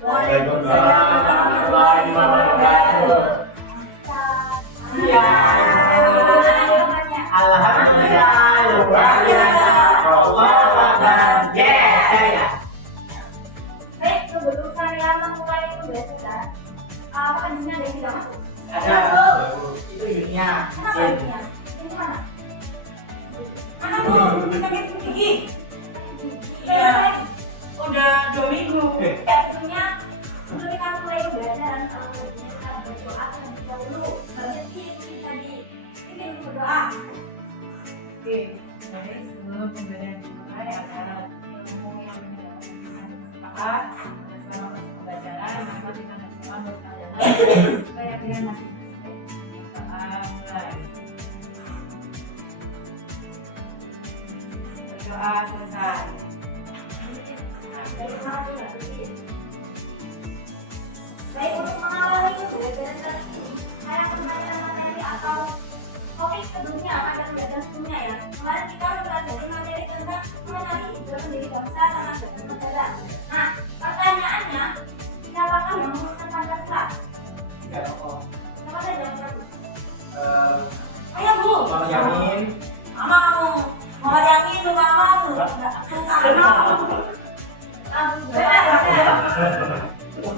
Waalaikumsalam warahmatullahi wabarakatuh. Alhamdulillah, luar biasa. Allahu Akbar. Ya. Baik, sebelum saya memulai pembelajaran, pendidikan dari tidak masuk. Ada itu unitnya. Kenapa ini? Ini mana? Mana bu? Sakit gigi. Iya. Udah 2 minggu. Ya, tentunya sebelum kita mulai pembelajaran, kita berdoa terlebih dahulu. Berarti tadi ini berdoa. Oke, jadi sebelum pembelajaran dimulai ada ilmu yang bermanfaat selama proses pembelajaran, maka kita mohon berkata supaya kalian nanti mulai berdoa selesai. Baik, untuk mengawali pembelajaran kali ini, saya pertanyaan materi atau topik sebelumnya akan pembelajaran sebelumnya ya. Kemarin kita mempelajari materi tentang mengenali hidupkan diri bangsa sama dan negara. Nah, pertanyaannya, siapakah yang merumuskan Pancasila? Tidak tokoh. Siapa saja yang satu? Ayo bu, Muhammad Yamin. mau Yamin lu nggak mau,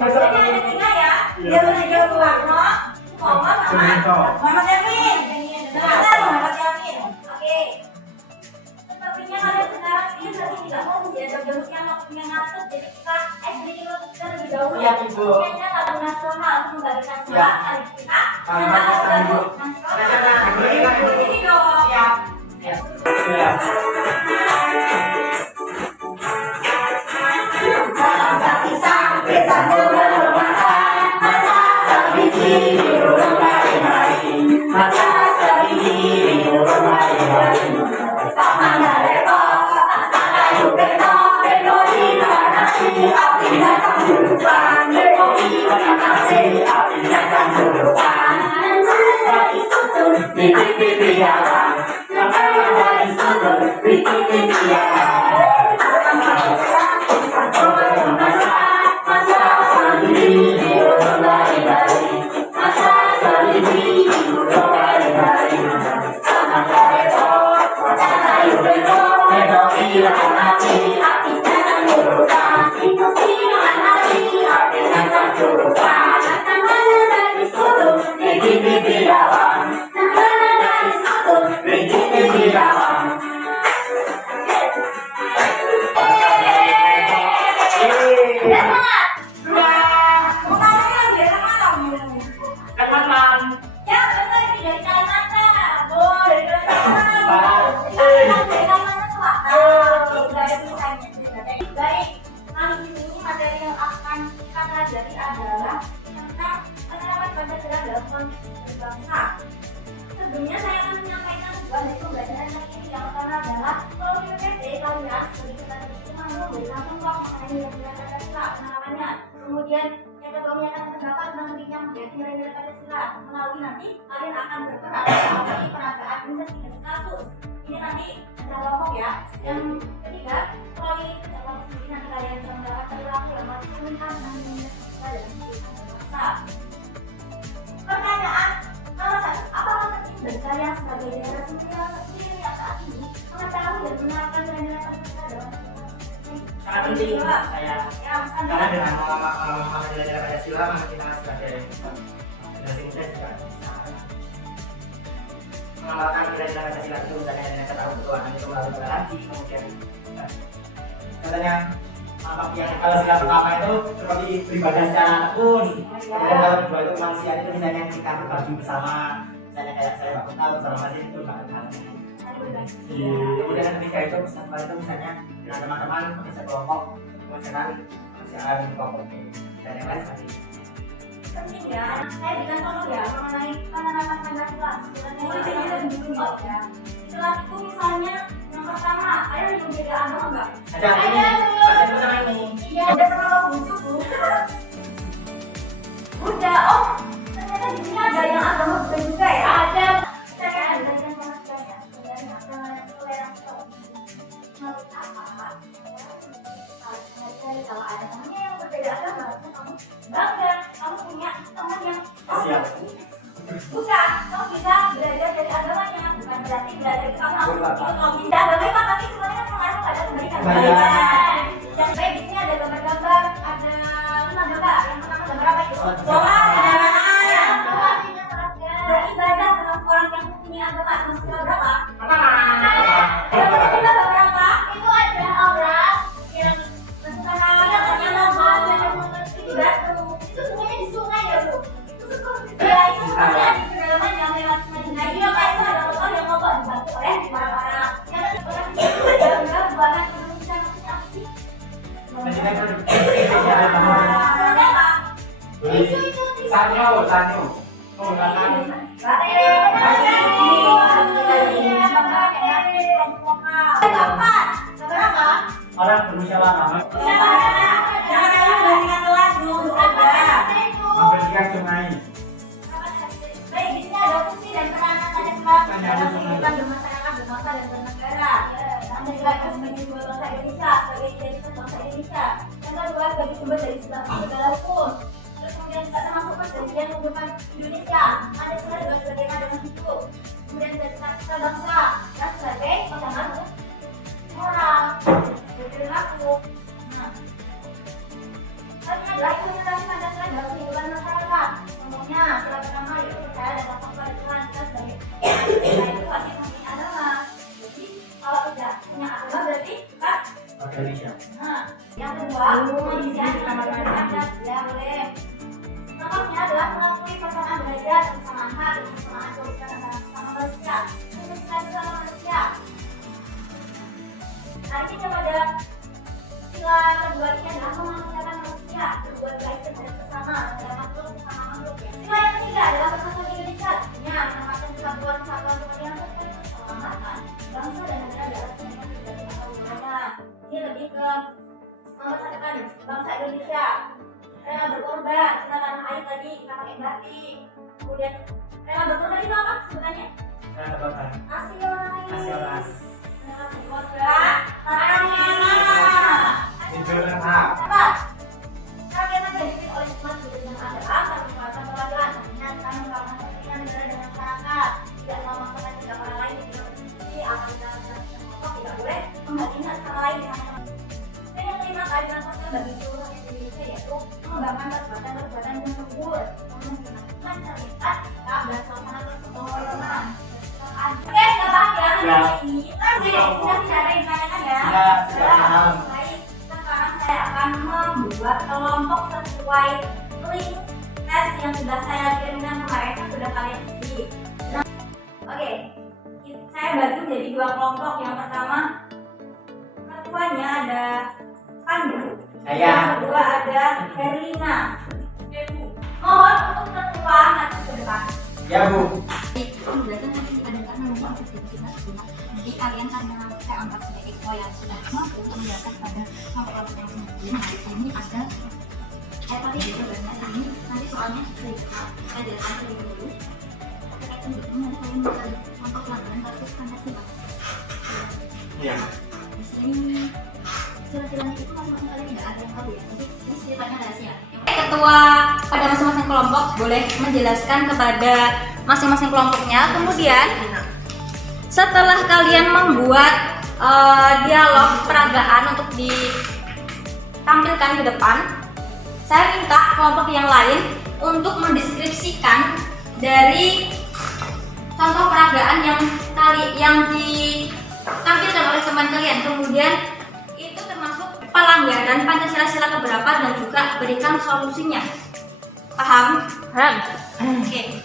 Jadi ada 3 ya. dia menjadi Warno, Muhammad sama Muhammad Yamin, benar Muhammad Yamin. Oke. Sepertinya kalian sekarang ini berarti tidak mau diajak jalurnya waktunya ngatur, jadi kita sedikit terlebih dahulu. Siap, Ibu. Kayaknya kalau nasional memberikan surat kali kita. Kalimat Ibu. Ini dong. Siap. Siap. Ya, benar ini dari Kalimantan. Oh, dari Kalimantan. Dari Kalimantan Selatan. Dari misalnya. Baik, kali ini materi yang akan kita pelajari adalah tentang penerapan Pancasila dalam konteks berbangsa. Sebelumnya saya akan menyampaikan tujuan dari pembelajaran kali ini. Yang pertama adalah kalau di PPT kalian sebagai kita cuma memberikan contoh mengenai nilai-nilai Pancasila penerapannya. Kemudian yang kedua menyatakan pendapat tentang pentingnya menjadi nilai-nilai Pancasila. Melalui nanti kalian akan berperan sebagai peragaan investigasi kasus. Ini nanti ada kelompok ya. Yang ketiga, melalui kelompok sendiri nanti kalian bisa mendapat perilaku yang masih menunjukkan dengan nilai Pancasila dan kehidupan bangsa. Pertanyaan nomor 1, apakah penting bagi kalian sebagai generasi muda sendiri yang saat ini mengetahui dan menerapkan nilai-nilai Pancasila dalam Sangat penting saya. ya, Karena dengan mengalami nilai Pancasila, maka kita sebagai generasi muda juga bisa mengamalkan nilai-nilai Pancasila itu dan nilai keterbukaan itu melalui toleransi. Kemudian katanya yang kalau sila pertama itu seperti beribadah secara tekun. Kemudian kalau kedua itu kemanusiaan itu misalnya kita berbagi bersama, misalnya kayak saya bakal tahu bersama masih itu bakal kemudian yang ketiga itu setelah itu misalnya dengan teman-teman bekerja kelompok mengerjakan pekerjaan kelompok dan yang lain seperti itu. penting ya. Saya berikan contoh ya mengenai penerapan Pancasila. Sebenarnya ini lebih rumit ya. Istilah itu misalnya yang pertama, kalian punya beda agama enggak? Ada ini bersama ini. Iya, ada sama bujuk bu. Udah, oh ternyata di sini ada yang agama bukan juga ya? Ada. Saya ada yang sama ya. Sebenarnya toleransi menurut apa? Kalau ada temannya yang berbeda agama, kalau tidak boleh Pak, tapi semuanya kan pengaruh pada kebaikan. Kebaikan. Dan baik di sini ada gambar-gambar, ada 5 gambar. Yang pertama gambar apa itu? Sholat. Sholat, kendaraan, beribadah termasuk orang yang punya agama termasuk berapa? Gambar ketiga gambar apa? Itu ada orang yang melakukan hal yang menyenangkan dan itu batu. Itu semuanya di sungai ya Bu. Itu seperti ya itu semuanya di pedalaman yang lewat sungai. Nah ini apa itu ada orang yang mau dibantu oleh orang-orang. Yang orang itu gambar buatan Indonesia maksudnya apa sih? Mencintai produk Indonesia ada nama. Sebenarnya apa? Isu itu Sanyo. Penggunaan orang bermusyawarah membersihkan sungai. Terus kemudian kita termasuk perjanjian hubungan Indonesia, Pancasila juga sebagai pandangan hidup. Kemudian kita bangsa dan sebagai pegangan moral, berperilaku. Nah, adalah itu tentang Pancasila dalam kehidupan masyarakat. Contohnya, sila pertama yaitu percaya dan takut pada Tuhan kita sebagai itu wajib mempunyai agama. Jadi kalau tidak punya agama berarti kita Indonesia. Nah, yang kedua, pengisian dengan adat ya boleh. Contohnya adalah mengakui persamaan derajat, persamaan hak, persamaan kedudukan antara sesama manusia, kedudukan sesama manusia. Nah, ini kepada sila kedua ini adalah memanusiakan manusia, berbuat baik terhadap sesama, terhadap makhluk sesama makhluk. Sila yang ketiga adalah persatuan Indonesia, artinya menempatkan kesatuan kepentingan keselamatan bangsa dan negara dalam kepentingan pribadi atau ulama. Ini lebih ke mempersatukan bangsa Indonesia. Rela berkorban, kita tanah air tadi kita pakai batik. Kemudian rela berkorban itu apa sebenarnya? Saya bakar. Asionalis. Asionalis. Rela berkorban, tanah. Internal. Apa? Kalian akan dipimpin oleh umat dengan adalah kekuatan perwakilan, kepentingan kami melakukan kepentingan negara dan masyarakat. Tidak memaksakan tidak orang lain tidak berdiskusi, akan tidak boleh membandingkan sama lain dengan dan yang kelima keadilan sosial bagi seluruh Indonesia yaitu mengembangkan perbuatan yang subur, menggunakan cerita, dan suasana kekeluargaan. Oke, sudah paham ya ini. Sudah tidak ada yang tanyakan ya? Sudah paham. Baik, sekarang saya akan membuat kelompok sesuai link tes yang sudah saya kirimkan kemarin yang sudah kalian isi. Oke, saya bagi menjadi 2 kelompok. Yang pertama ketuanya ada Pandu, yang kedua ada Herlina. Mohon untuk ketua nanti ke depan. Ya Bu. Pembelajaran nanti diadakan memang jadi kalian karena saya anggap sebagai ketua yang sudah mampu untuk menjelaskan pada kelompok yang sendiri. Nah ini ada tadi gitu banyak ini nanti soalnya sudah saya jelaskan terlebih dulu. Terkait dengan kalian mencari contoh pelanggaran kasus Pancasila. Iya. Di sini sila-silanya itu masing-masing kalian tidak ada yang tahu ya. Jadi ini ceritanya rahasia. Ketua pada masing-masing kelompok boleh menjelaskan kepada masing-masing kelompoknya. Kemudian setelah kalian membuat dialog peragaan untuk ditampilkan ke depan, saya minta kelompok yang lain untuk mendeskripsikan dari contoh peragaan yang ditampilkan oleh teman kalian. Kemudian itu termasuk pelanggaran Pancasila sila keberapa dan juga berikan solusinya. Paham? Paham. Oke.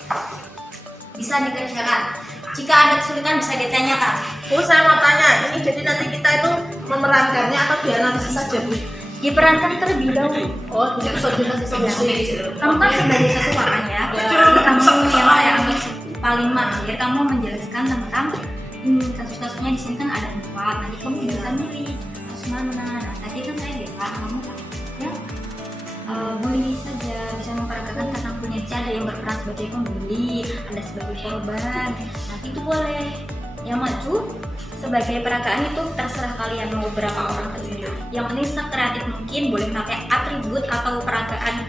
Bisa dikerjakan. Jika ada kesulitan bisa ditanyakan. Bu, saya mau tanya, ini jadi nanti kita itu memerankannya atau dianalisis saja Bu? Diperankan terlebih dahulu. Oh, tidak bisa dinanti solusi. Kamu kan sebagai ketua kan ya. Jadi kamu yang saya ambil paling mahir, kamu menjelaskan tentang kasus-kasusnya di sini kan ada 4. Nanti kamu bisa milih kasus mana. Nah, tadi kan saya bilang kamu ya boleh saja bisa memperagakan tentang punya ada yang berperan sebagai pembeli, ada sebagai korban. Nanti itu boleh. Yang maju sebagai peragaan itu terserah kalian mau berapa orang saja. Yang penting sekreatif mungkin, boleh pakai atribut atau peragaan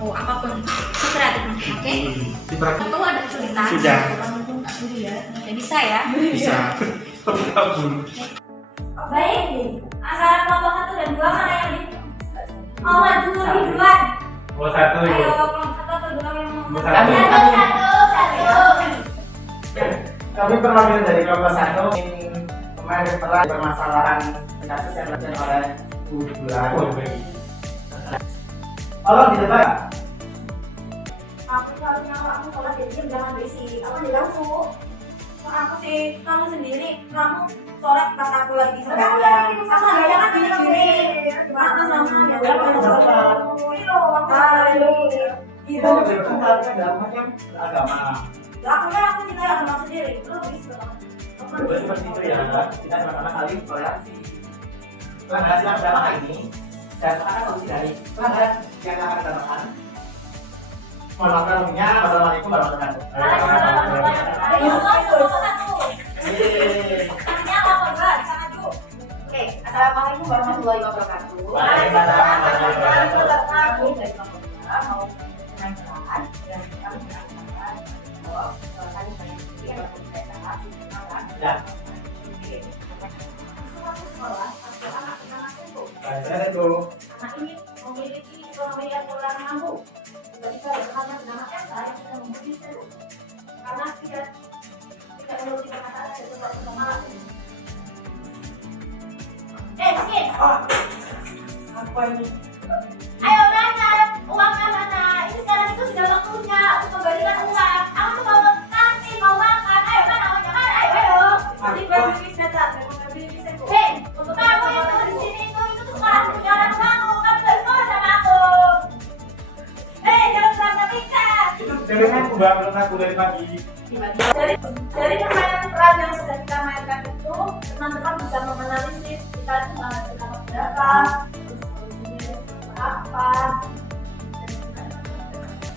mau apapun sekreatif mungkin. Oke? Di peragaan Itu ada kesulitan. sudah. Ya bisa ya. Bisa. Baik nih, antara kelompok 1 dan 2 mana yang lebih mau maju lebih duluan? Oh, satu Ayo ibu. kelompok 1 atau 2 yang mau maju? Kami. Satu. Kami perwakilan dari kelompok 1 ingin kemarin pernah permasalahan kasus yang terjadi oleh Bu Bulan. Tolong ditebak. Aku sholat jadi diam, jangan berisik. Aku diganggu. Aku sih, kamu sendiri, kamu sholat pas aku lagi sembahyang. Aku sembahyang kan gini-gini. Aku sama dia Kita berarti dalam macam agama. aku kan aku cintai agama sendiri. Lu bisa Seperti itu ya, kita sama-sama saling toleransi. Pelanggaran silang agama ini dan akan solusi dari pelanggaran yang akan kita lakukan. Mohon maaf sebelumnya. Wassalamualaikum warahmatullahi wabarakatuh. Oke, assalamualaikum warahmatullahi wabarakatuh. Waalaikumsalam warahmatullahi wabarakatuh. Kami dari kelompok 2 mau menanyakan dan kami mengatakan bahwa kami banyak sendiri ada perbedaan Ya. Oke, suatu sekolah atau anak-anak itu Saya itu anak ini memiliki ekonomi yang kurang mampu. Tiba-tiba bertanya dengan Esa yang sedang membeli seru karena tidak menuruti perkataan dari sesuatu malam. Miskin, Apa ini? ayo berangkat, uangnya mana? Ini sekarang itu sudah waktunya untuk memberikan uang. Aku tuh mau kantin, mau makan. Ayo mana uangnya mana? Ayo. Tadi baru bisa datang, mengambil bisa kok. Hei, untuk kamu itu di sini itu tuh sekolah penjualan kamu. Kamu harus nurut sama aku. Hei, jangan berantem ikat. itu dengan aku bangun aku dari pagi. Dari permainan peran yang sudah kita mainkan itu, teman-teman bisa menganalisis kita itu menghasilkan berapa, terus solusinya apa.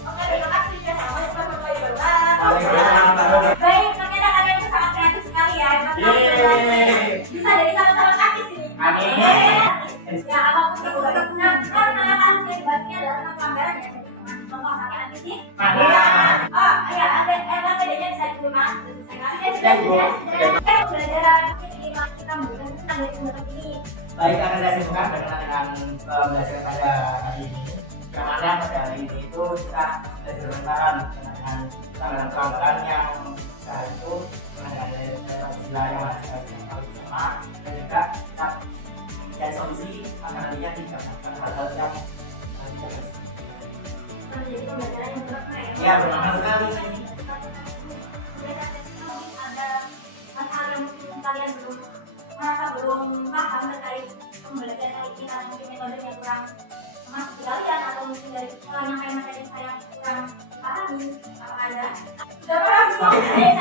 Oke, terima kasih ya. Sampai jumpa. Waalaikumsalam. Baik, ternyata kalian itu sangat kreatif sekali ya. Yeay. Bisa jadi calon-calon artis ini. Amin. Ya, apapun itu berguna karena kasus yang dibahasnya adalah tentang pelanggaran ya. Jadi contoh anaknya nanti sih. Mana? Oh, iya, bedanya bisa diterima. Pembelajaran ini kita menggunakan sistem dari pembentuk ini. Baik, akan saya simpulkan berkenaan dengan pembelajaran pada hari ini. Yang mana pada hari ini itu kita belajar tentang dengan pelanggaran yang kita itu penanganan dari Pancasila yang mana kita bisa tahu bersama dan juga kita mencari solusi agar nantinya tidak melakukan hal-hal yang tidak baik. Menjadi pembelajaran yang bermakna ya. Ya, bermakna sekali. Ada hal-hal yang mungkin kalian belum paham terkait pembelajaran kali ini karena mungkin metodenya kurang masuk di kalian atau mungkin dari penyampaian materi saya kurang pahami. Apa ada? Sudah paham semua? Saya